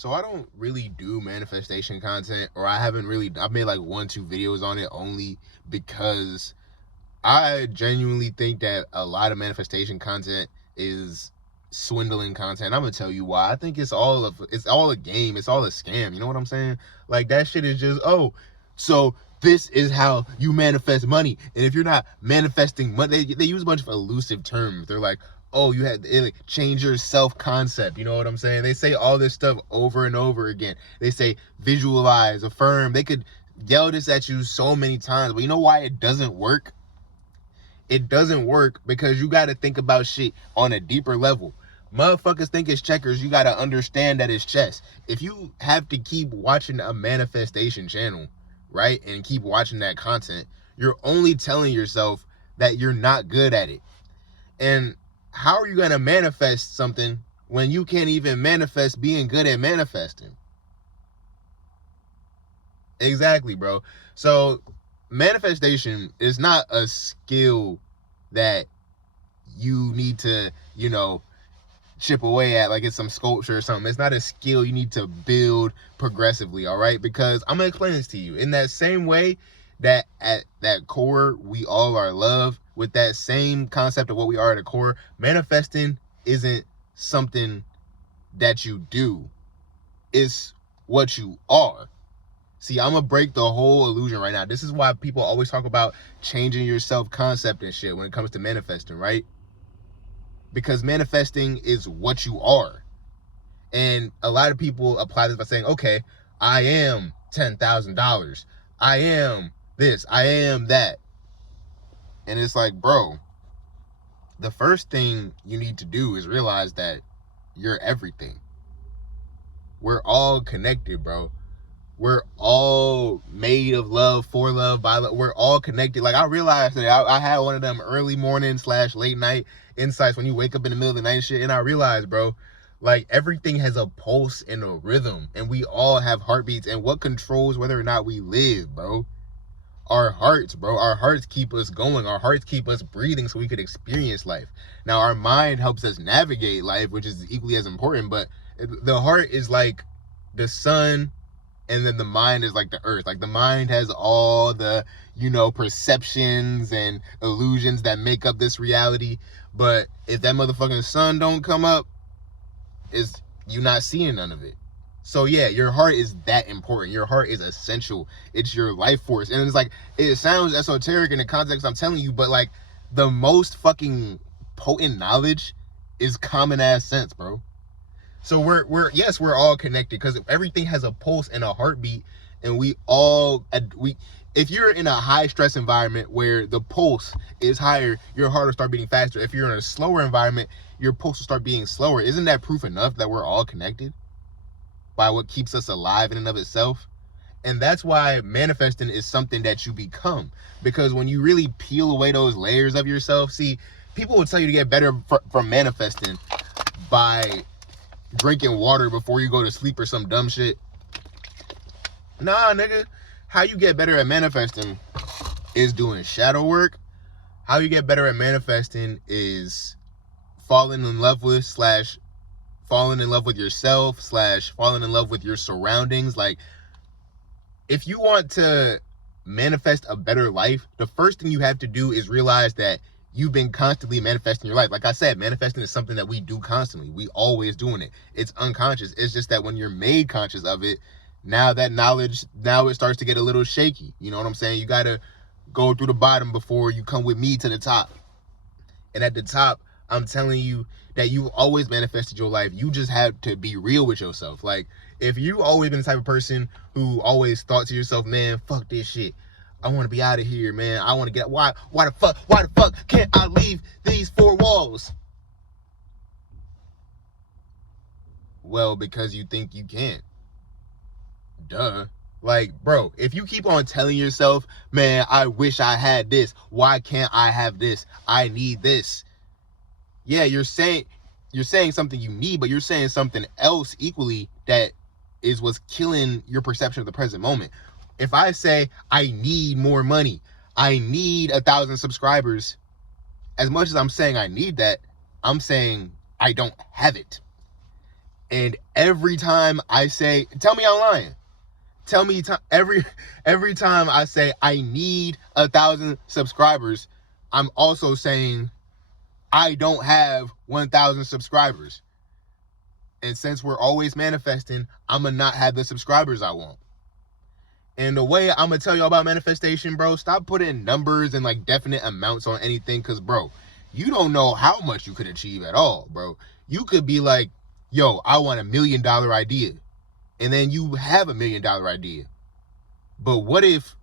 So I don't really do manifestation content, or I've made like 1-2 videos on it only because I genuinely think that a lot of manifestation content is swindling content. I'm gonna tell you why. I think it's all a game. It's all a scam. You know what I'm saying? Like that shit is just, oh, so this is how you manifest money. And if you're not manifesting money, they use a bunch of elusive terms. They're like, oh, you had to change your self-concept. You know what I'm saying? They say all this stuff over and over again. They say visualize, affirm. They could yell this at you so many times, but you know why it doesn't work? It doesn't work because you got to think about shit on a deeper level. Motherfuckers think it's checkers. You got to understand that it's chess. If you have to keep watching a manifestation channel, right, and keep watching that content, you're only telling yourself that you're not good at it. And how are you going to manifest something when you can't even manifest being good at manifesting? Exactly, bro. So manifestation is not a skill that you need to, chip away at like it's some sculpture or something. It's not a skill you need to build progressively, all right? Because I'm going to explain this to you. In that same way that at that core, we all are love, with that same concept of what we are at the core, manifesting isn't something that you do. It's what you are. See, I'm going to break the whole illusion right now. This is why people always talk about changing your self-concept and shit when it comes to manifesting, right? Because manifesting is what you are. And a lot of people apply this by saying, okay, I am $10,000. I am this. I am that. And it's like, bro, the first thing you need to do is realize that you're everything. We're all connected, bro. We're all made of love, for love, by love. We're all connected. Like, I realized that I had one of them early morning / late night insights when you wake up in the middle of the night and shit. And I realized, bro, like, everything has a pulse and a rhythm. And we all have heartbeats. And what controls whether or not we live, bro? Our hearts, bro. Our hearts keep us going. Our hearts keep us breathing so we could experience life. Now, our mind helps us navigate life, which is equally as important. But the heart is like the sun, and then the mind is like the earth. Like, the mind has all the, perceptions and illusions that make up this reality. But if that motherfucking sun don't come up, you not seeing none of it. So yeah, your heart is that important. Your heart is essential. It's your life force. And it's like, it sounds esoteric in the context I'm telling you, but like, the most fucking potent knowledge is common ass sense, bro. So we're all connected because everything has a pulse and a heartbeat, and if you're in a high stress environment where the pulse is higher, your heart will start beating faster. If you're in a slower environment, your pulse will start beating slower. Isn't that proof enough that we're all connected by what keeps us alive in and of itself? And that's why manifesting is something that you become, because when you really peel away those layers of yourself, see, people will tell you to get better from manifesting by drinking water before you go to sleep or some dumb shit. Nah, nigga. How you get better at manifesting is doing shadow work. How you get better at manifesting is falling in love with / falling in love with yourself / falling in love with your surroundings. Like, if you want to manifest a better life, the first thing you have to do is realize that you've been constantly manifesting your life. Like I said, manifesting is something that we do constantly. We always doing it. It's unconscious. It's just that when you're made conscious of it, now that knowledge, now it starts to get a little shaky. You know what I'm saying? You got to go through the bottom before you come with me to the top. And at the top, I'm telling you that you've always manifested your life. You just have to be real with yourself. Like, if you always been the type of person who always thought to yourself, man, fuck this shit, I want to be out of here, man. I want to get, why the fuck can't I leave these 4 walls? Well, because you think you can't. Duh. Like, bro, if you keep on telling yourself, man, I wish I had this. Why can't I have this? I need this. Yeah, you're saying something you need, but you're saying something else equally that is what's killing your perception of the present moment. If I say I need more money, I need 1,000 subscribers, as much as I'm saying I need that, I'm saying I don't have it. And every time I say, tell me I'm lying. Tell me every time I say I need 1,000 subscribers, I'm also saying I don't have 1,000 subscribers. And since we're always manifesting, I'm going to not have the subscribers I want. And the way I'm going to tell you about manifestation, bro, stop putting numbers and like definite amounts on anything. Because, bro, you don't know how much you could achieve at all, bro. You could be like, yo, I want $1 million idea. And then you have $1 million idea. But what if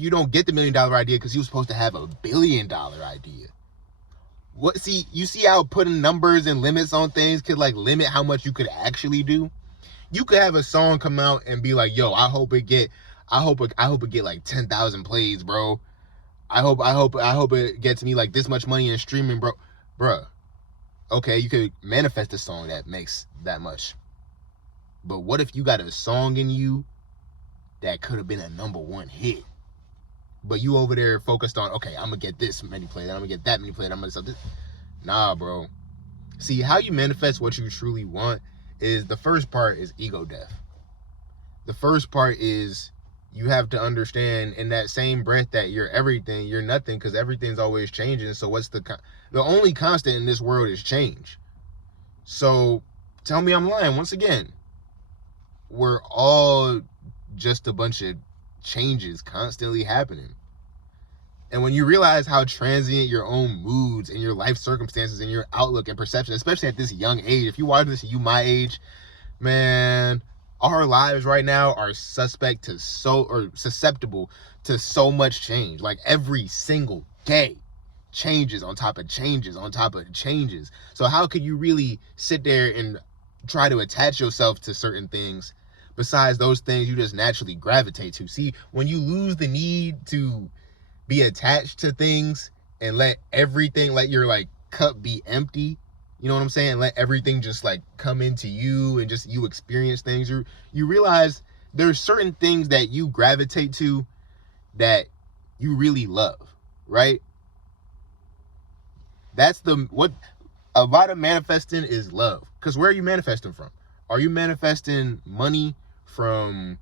you don't get the $1 million idea because you were supposed to have $1 billion idea? You see how putting numbers and limits on things could like limit how much you could actually do? You could have a song come out and be like, yo, I hope it get like 10,000 plays, bro. I hope it gets me like this much money in streaming, bro. Bruh. Okay, you could manifest a song that makes that much. But what if you got a song in you that could have been a #1 hit? But you over there focused on, okay, I'm going to get this many plays, I'm going to get that many plays, I'm going to sell this. Nah, bro. See, how you manifest what you truly want is, the first part is ego death. The first part is you have to understand in that same breath that you're everything, you're nothing, because everything's always changing. So what's the only constant in this world is change. So tell me I'm lying. Once again, we're all just a bunch of changes constantly happening. And when you realize how transient your own moods and your life circumstances and your outlook and perception, especially at this young age, if you watch this and you my age, man, our lives right now are susceptible to so much change. Like every single day, changes on top of changes on top of changes. So how could you really sit there and try to attach yourself to certain things besides those things you just naturally gravitate to? See, when you lose the need to be attached to things and let your like cup be empty, you know what I'm saying? Let everything just like come into you and just you experience things. You realize there's certain things that you gravitate to that you really love, right? That's what a lot of manifesting is, love. Because where are you manifesting from? Are you manifesting money from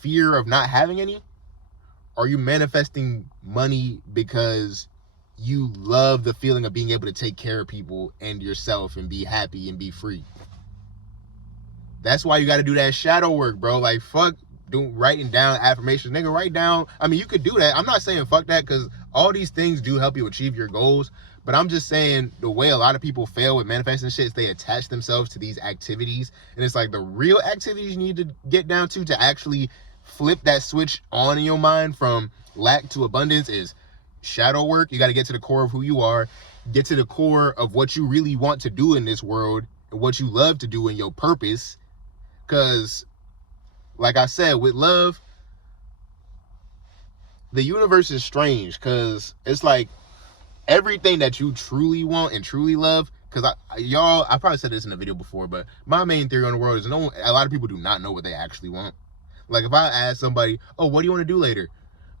fear of not having any? Are you manifesting money because you love the feeling of being able to take care of people and yourself and be happy and be free? That's why you got to do that shadow work, bro. Like, fuck writing down affirmations. Nigga, write down. I mean, you could do that. I'm not saying fuck that, because all these things do help you achieve your goals. But I'm just saying the way a lot of people fail with manifesting shit is they attach themselves to these activities. And it's like the real activities you need to get down to actually flip that switch on in your mind from lack to abundance is shadow work. You got to get to the core of who you are, get to the core of what you really want to do in this world and what you love to do and your purpose. Because like I said, with love, the universe is strange, because it's like everything that you truly want and truly love, because I probably said this in a video before, but my main theory on the world is a lot of people do not know what they actually want. Like if I ask somebody, oh, what do you want to do later?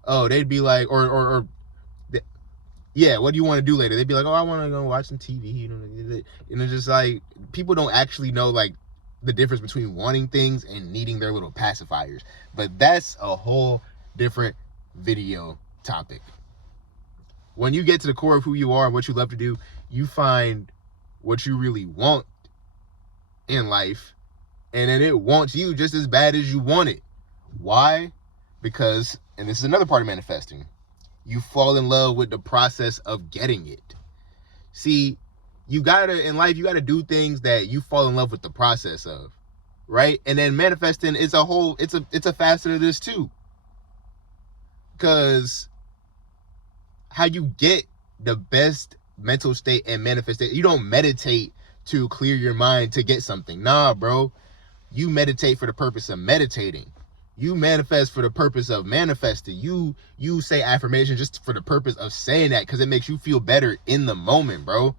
Oh, they'd be like, yeah, what do you want to do later? They'd be like, oh, I want to go watch some TV. And it's just like, people don't actually know like the difference between wanting things and needing their little pacifiers. But that's a whole different video topic. When you get to the core of who you are and what you love to do, you find what you really want in life, and then it wants you just as bad as you want it. Why? Because, and this is another part of manifesting, you fall in love with the process of getting it. See, in life, you gotta do things that you fall in love with the process of, right? And then manifesting is it's a facet of this too. Because how you get the best mental state and manifestation, you don't meditate to clear your mind to get something. Nah, bro. You meditate for the purpose of meditating. You manifest for the purpose of manifesting. You say affirmations just for the purpose of saying that, because it makes you feel better in the moment, bro.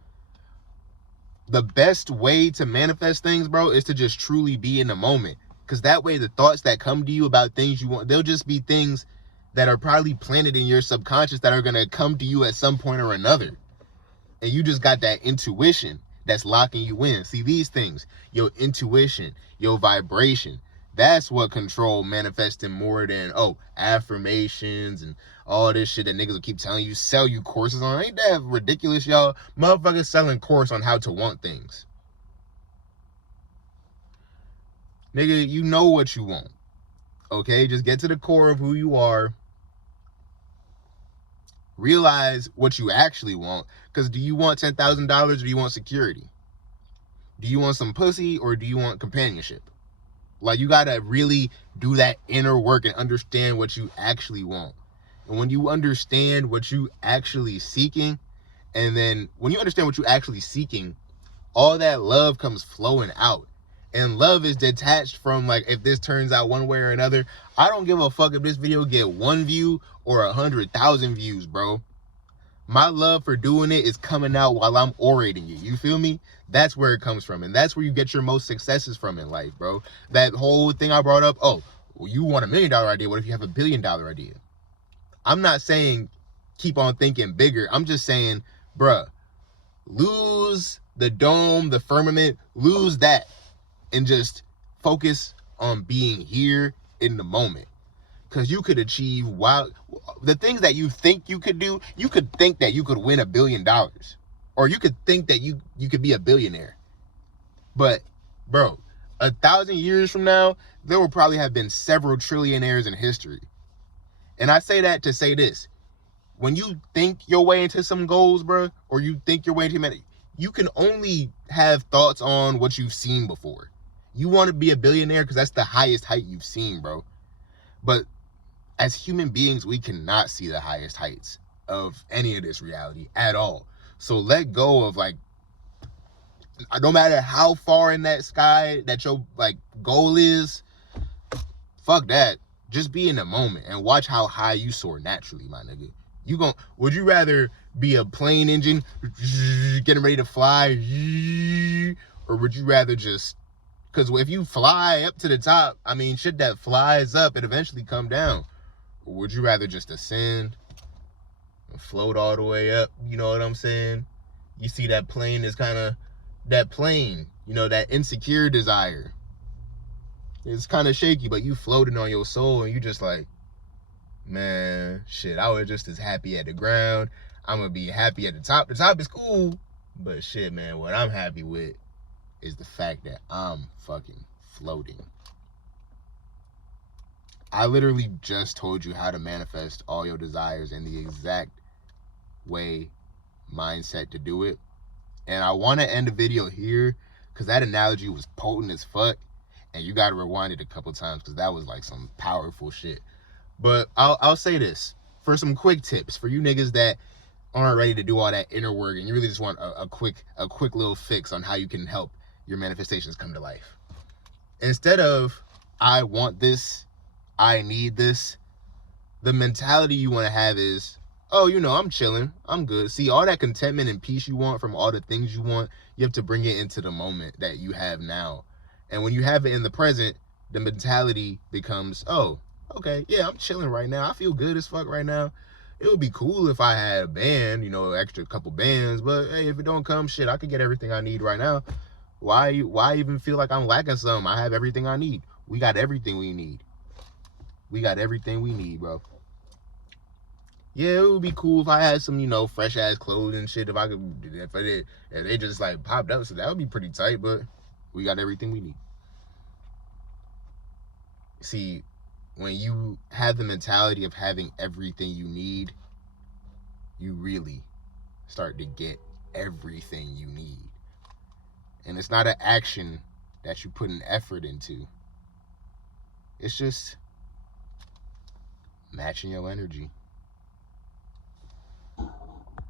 The best way to manifest things, bro, is to just truly be in the moment. Because that way the thoughts that come to you about things you want, they'll just be things that are probably planted in your subconscious that are going to come to you at some point or another. And you just got that intuition. that's locking you in. See, these things, your intuition, your vibration, that's what control manifesting more than, affirmations and all this shit that niggas will keep telling you, sell you courses on. Ain't that ridiculous, y'all? Motherfuckers selling course on how to want things. Nigga, you know what you want. Okay? Just get to the core of who you are. Realize what you actually want. Because do you want $10,000 or do you want security? Do you want some pussy or do you want companionship? Like, you got to really do that inner work and understand what you actually want. And when you understand what you actually seeking, and then when you understand what you actually seeking, all that love comes flowing out. And love is detached from, like, if this turns out one way or another. I don't give a fuck if this video get 1 view or 100,000 views, bro. My love for doing it is coming out while I'm orating it. You feel me? That's where it comes from. And that's where you get your most successes from in life, bro. That whole thing I brought up, you want $1 million idea. What if you have $1 billion idea? I'm not saying keep on thinking bigger. I'm just saying, bruh, lose the dome, the firmament, lose that. And just focus on being here in the moment. Because you could achieve the things that you think you could do. You could think that you could win $1 billion. Or you could think that you could be a billionaire. But, bro, 1,000 years from now, there will probably have been several trillionaires in history. And I say that to say this. When you think your way into some goals, bro, or you think your way into humanity, you can only have thoughts on what you've seen before. You want to be a billionaire because that's the highest height you've seen, bro. But as human beings, we cannot see the highest heights of any of this reality at all. So let go of, like, no matter how far in that sky that your, like, goal is, fuck that. Just be in the moment and watch how high you soar naturally, my nigga. Would you rather be a plane engine getting ready to fly, or would you rather just, because if you fly up to the top, I mean, shit that flies up, it eventually come down. Or would you rather just ascend and float all the way up? You know what I'm saying? You see that plane is kind of, that plane, that insecure desire. It's kind of shaky, but you floating on your soul and you just like, man, shit, I was just as happy at the ground. I'm going to be happy at the top. The top is cool, but shit, man, what I'm happy with is the fact that I'm fucking floating. I literally just told you how to manifest all your desires in the exact way, mindset to do it. And I want to end the video here because that analogy was potent as fuck. And you got to rewind it a couple times because that was like some powerful shit. But I'll say this for some quick tips for you niggas that aren't ready to do all that inner work and you really just want a quick little fix on how you can help your manifestations come to life. Instead of, I want this, I need this, the mentality you want to have is, I'm chilling, I'm good. See, all that contentment and peace you want from all the things you want, you have to bring it into the moment that you have now. And when you have it in the present, the mentality becomes, okay, yeah, I'm chilling right now. I feel good as fuck right now. It would be cool if I had a band, extra couple bands. But hey, if it don't come, shit, I could get everything I need right now. Why even feel like I'm lacking something? I have everything I need. We got everything we need. We got everything we need, bro. Yeah, it would be cool if I had some, fresh ass clothes and shit. If they just like popped up, so that would be pretty tight. But we got everything we need. See, when you have the mentality of having everything you need, you really start to get everything you need. And it's not an action that you put an effort into. It's just matching your energy.